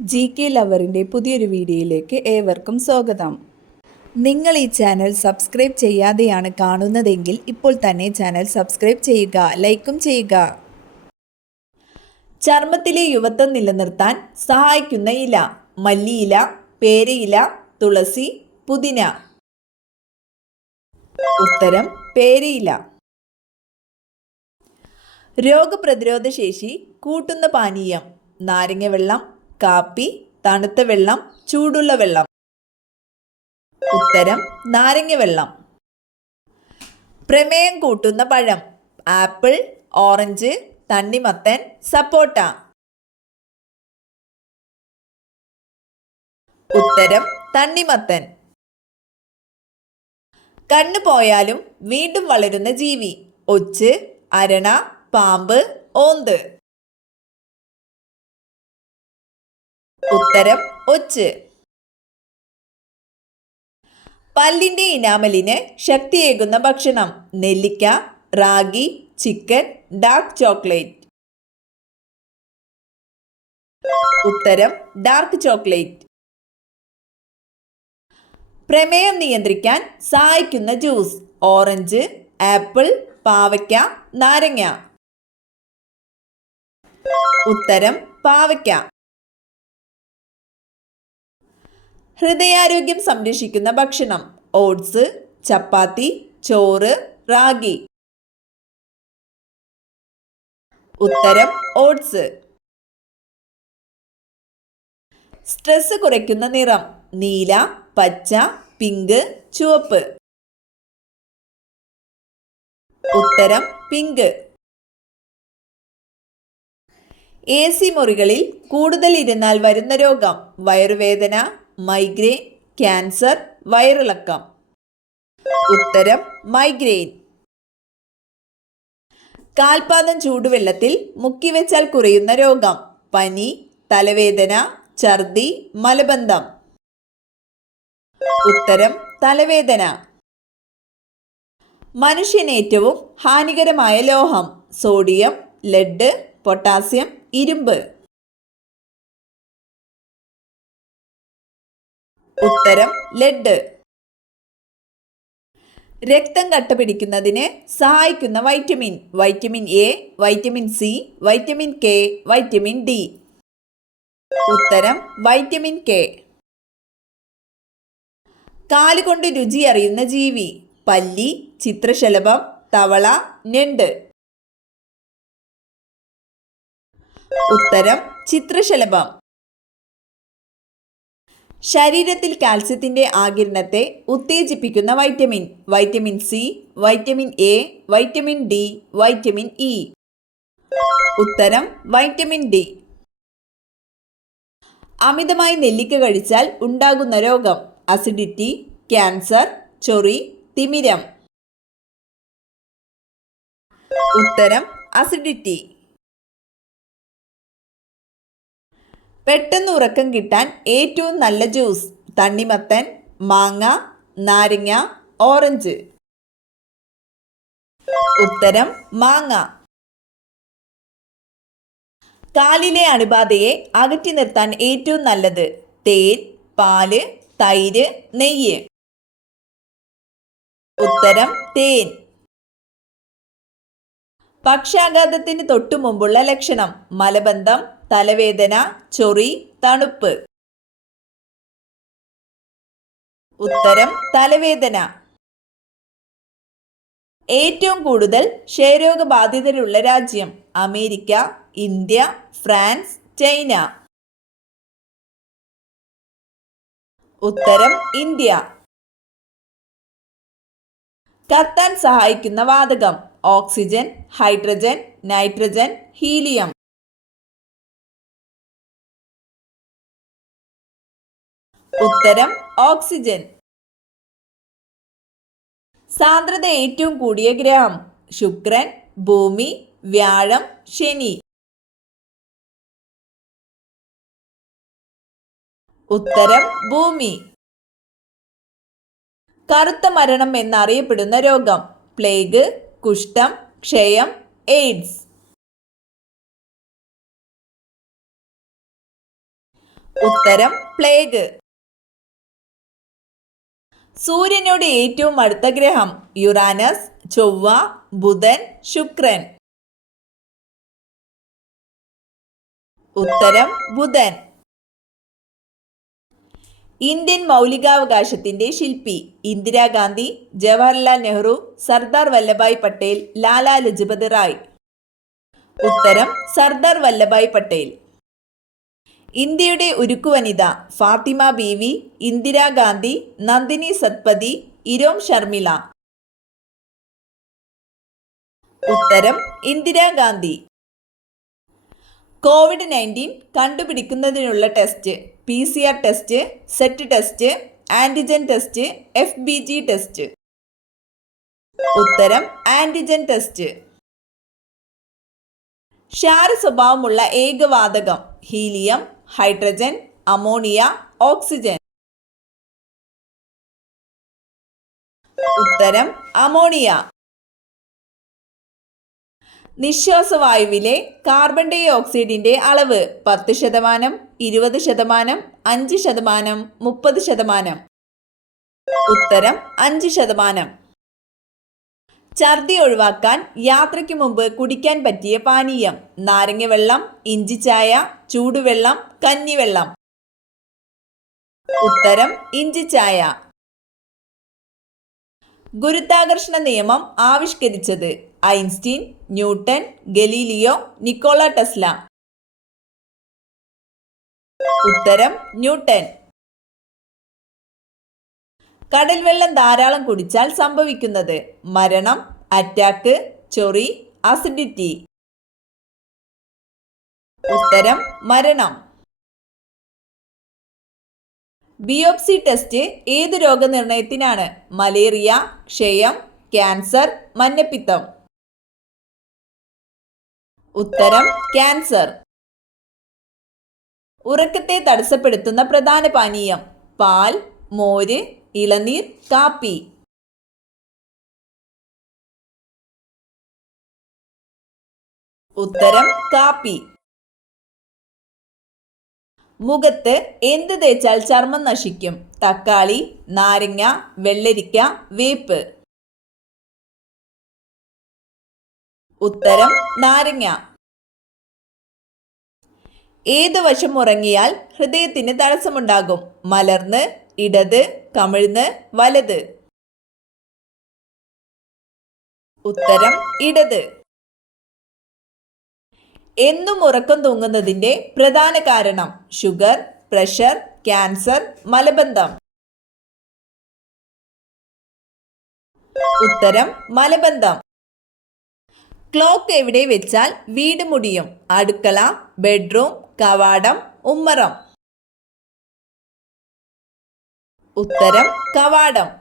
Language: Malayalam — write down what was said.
GK ലവറിൻ്റെ പുതിയൊരു വീഡിയോയിലേക്ക് ഏവർക്കും സ്വാഗതം. നിങ്ങൾ ഈ ചാനൽ സബ്സ്ക്രൈബ് ചെയ്യാതെയാണ് കാണുന്നതെങ്കിൽ ഇപ്പോൾ തന്നെ ചാനൽ സബ്സ്ക്രൈബ് ചെയ്യുക, ലൈക്കും ചെയ്യുക. ചർമ്മത്തിലെ യുവത്വം നിലനിർത്താൻ സഹായിക്കുന്ന ഇല: മല്ലിയില, പേരയില, തുളസി, പുതിന. ഉത്തരം പേരയില. രോഗപ്രതിരോധ ശേഷി കൂട്ടുന്ന പാനീയം: നാരങ്ങ വെള്ളം, കാപ്പി, തണുത്ത വെള്ളം, ചൂടുള്ള വെള്ളം. ഉത്തരം നാരങ്ങ വെള്ളം. പ്രമേയം കൂട്ടുന്ന പഴം: ആപ്പിൾ, ഓറഞ്ച്, തണ്ണിമത്തൻ, സപ്പോട്ട. ഉത്തരം തണ്ണിമത്തൻ. കണ്ണു പോയാലും വീണ്ടും വളരുന്ന ജീവി: ഒച്ച്, അരണ, പാമ്പ്, ഓന്ത്. ഉത്തരം ഒച്ച്. പല്ലിന്റെ ഇനാമലിന് ശക്തിയേകുന്ന ഭക്ഷണം: നെല്ലിക്ക, റാഗി, ചിക്കൻ, ഡാർക്ക് ചോക്ലേറ്റ്. ഉത്തരം ഡാർക്ക് ചോക്ലേറ്റ്. പ്രമേയം നിയന്ത്രിക്കാൻ സഹായിക്കുന്ന ജ്യൂസ്: ഓറഞ്ച്, ആപ്പിൾ, പാവയ്ക്ക, നാരങ്ങ. ഉത്തരം പാവയ്ക്ക. ഹൃദയാരോഗ്യം സംരക്ഷിക്കുന്ന ഭക്ഷണം: ഓട്സ്, ചപ്പാത്തി, ചോറ്, റാഗി. ഉത്തരം ഓട്സ്. സ്ട്രെസ് കുറയ്ക്കുന്ന നിറം: നീല, പച്ച, പിങ്ക്, ചുവപ്പ്. ഉത്തരം പിങ്ക്. AC മുറികളിൽ കൂടുതൽ ഇരുന്നാൽ വരുന്ന രോഗം: വയറുവേദന, മൈഗ്രെയിൻ, ക്യാൻസർ, വയറിളക്കം. ഉത്തരം മൈഗ്രെയിൻ. കാൽപാദം ചൂടുവെള്ളത്തിൽ മുക്കിവെച്ചാൽ കുറയുന്ന രോഗം: പനി, തലവേദന, ഛർദി, മലബന്ധം. ഉത്തരം തലവേദന. മനുഷ്യന് ഏറ്റവും ഹാനികരമായ ലോഹം: സോഡിയം, ലെഡ്, പൊട്ടാസ്യം, ഇരുമ്പ്. ഉത്തരം ലെഡ്. രക്തം കട്ടപിടിക്കുന്നതിന് സഹായിക്കുന്ന vitamin: vitamin A, vitamin C, vitamin K, vitamin D. ഉത്തരം വൈറ്റമിൻ K. കാലുകൊണ്ട് രുചി അറിയുന്ന ജീവി: പല്ലി, ചിത്രശലഭം, തവള, ഞണ്ട്. ഉത്തരം ചിത്രശലഭം. ശരീരത്തിൽ കാൽസ്യത്തിന്റെ ആഗിരണത്തെ ഉത്തേജിപ്പിക്കുന്ന vitamin: vitamin C, vitamin A, vitamin D, vitamin E. ഉത്തരം വൈറ്റമിൻ D. അമിതമായി നെല്ലിക്ക കഴിച്ചാൽ ഉണ്ടാകുന്ന രോഗം: അസിഡിറ്റി, ക്യാൻസർ, ചൊറി, തിമിരം. ഉത്തരം അസിഡിറ്റി. പെട്ടെന്ന് ഉറക്കം കിട്ടാൻ ഏറ്റവും നല്ല ജ്യൂസ്: തണ്ണിമത്തൻ, മാങ്ങ, നാരങ്ങ, ഓറഞ്ച്. ഉത്തരം മാങ്ങ. കാലിലെ അണുബാധയെ അകറ്റി നിർത്താൻ ഏറ്റവും നല്ലത്: തേൻ, പാല്, തൈര്, നെയ്യ്. ഉത്തരം തേൻ. പക്ഷാഘാതത്തിന് തൊട്ടു മുമ്പുള്ള ലക്ഷണം: മലബന്ധം, തലവേദന, ചൊറി, തണുപ്പ്. ഉത്തരം തലവേദന. ഏറ്റവും കൂടുതൽ ക്ഷയരോഗബാധിതരുള്ള രാജ്യം: അമേരിക്ക, ഇന്ത്യ, ഫ്രാൻസ്, ചൈന. ഉത്തരം ഇന്ത്യ. കത്താൻ സഹായിക്കുന്ന വാതകം: ഓക്സിജൻ, ഹൈഡ്രജൻ, നൈട്രജൻ, ഹീലിയം. ഉത്തരം ഓക്സിജൻ. സാന്ദ്രത ഏറ്റവും കൂടിയ ഗ്രഹം: ശുക്രൻ, ഭൂമി, വ്യാഴം, ശനി. ഉത്തരം ഭൂമി. കറുത്ത മരണം എന്നറിയപ്പെടുന്ന രോഗം: പ്ലേഗ്, കുഷ്ഠം, ക്ഷയം, എയ്ഡ്സ്. ഉത്തരം പ്ലേഗ്. സൂര്യനോട് ഏറ്റവും അടുത്ത ഗ്രഹം യുറാനസ്, ചൊവ്വ, ബുധൻ, ശുക്രൻ. ഉത്തരം ബുധൻ. ഇന്ത്യൻ മൗലികാവകാശത്തിന്റെ ശില്പി ഇന്ദിരാഗാന്ധി, ജവഹർലാൽ നെഹ്റു, സർദാർ വല്ലഭായ് പട്ടേൽ, ലാലാ ലജ്പത് റായ്. ഉത്തരം സർദാർ വല്ലഭായ് പട്ടേൽ. ഇന്ത്യയുടെ ഉരുക്കുവനിത ഫാത്തിമ ബീവി, ഇന്ദിരാഗാന്ധി, നന്ദിനി സത്പതി, ഇരോം ശർമിള. ഉത്തരം Indira Gandhi. COVID-19 കണ്ടുപിടിക്കുന്നതിനുള്ള test PCR test, set test, antigen test, FBG test. ഉത്തരം ആന്റിജൻ ടെസ്റ്റ്. ക്ഷാര സ്വഭാവമുള്ള ഏകവാതകം ഹീലിയം, ഹൈഡ്രജൻ, അമോണിയ, ഓക്സിജൻ. ഉത്തരം അമോണിയ. നിശ്വാസവായുവിലെ കാർബൺ ഡൈ ഓക്സൈഡിന്റെ അളവ് 10%, 20%, 5%, 30%. ഉത്തരം 5%. ഛർദി ഒഴിവാക്കാൻ യാത്രയ്ക്ക് മുമ്പ് കുടിക്കാൻ പറ്റിയ പാനീയം നാരങ്ങ വെള്ളം, ഇഞ്ചിച്ചായ, ചൂടുവെള്ളം, കഞ്ഞിവെള്ളം. ഉത്തരം ഇഞ്ചിച്ചായ. ഗുരുത്വാകർഷണ നിയമം ആവിഷ്കരിച്ചത് Einstein, Newton, Galileo, Nikola Tesla. ഉത്തരം ന്യൂട്ടൺ. കടൽ വെള്ളം ധാരാളം കുടിച്ചാൽ സംഭവിക്കുന്നത് മരണം, അറ്റാക്ക്, ചൊറി, അസിഡിറ്റി. ഉത്തരം മരണം. ബിയോപ്സി ടെസ്റ്റ് ഏത് രോഗനിർണയത്തിനാണ്? മലേറിയ, ക്ഷയം, ക്യാൻസർ, മഞ്ഞപ്പിത്തം. ഉത്തരം ക്യാൻസർ. ഉറക്കത്തെ തടസ്സപ്പെടുത്തുന്ന പ്രധാന പാനീയം പാൽ, മോര്, ഇളനീർ, കാപ്പി. ഉത്തരം കാപ്പി. മുഖത്ത് എന്ത് തേച്ചാൽ ചർമ്മം നശിക്കും? തക്കാളി, നാരങ്ങ, വെള്ളരിക്ക, വേപ്പ്. ഉത്തരം നാരങ്ങ. ഏത് വശം ഉറങ്ങിയാൽ ഹൃദയത്തിന് തടസ്സമുണ്ടാകും? മലർന്ന്, ഇടത്, കമിഴ്ന്ന്, വലത്. ഉത്തരം ഇടത്. എന്നും ഉറക്കം തൂങ്ങുന്നതിന്റെ പ്രധാന കാരണം ഷുഗർ, പ്രഷർ, ക്യാൻസർ, മലബന്ധം. ഉത്തരം മലബന്ധം. ക്ലോക്ക് എവിടെ വെച്ചാൽ വീട് മുടിയും? അടുക്കള, ബെഡ്റൂം, കവാടം, ഉമ്മറം. ഉത്തരം കവാടം.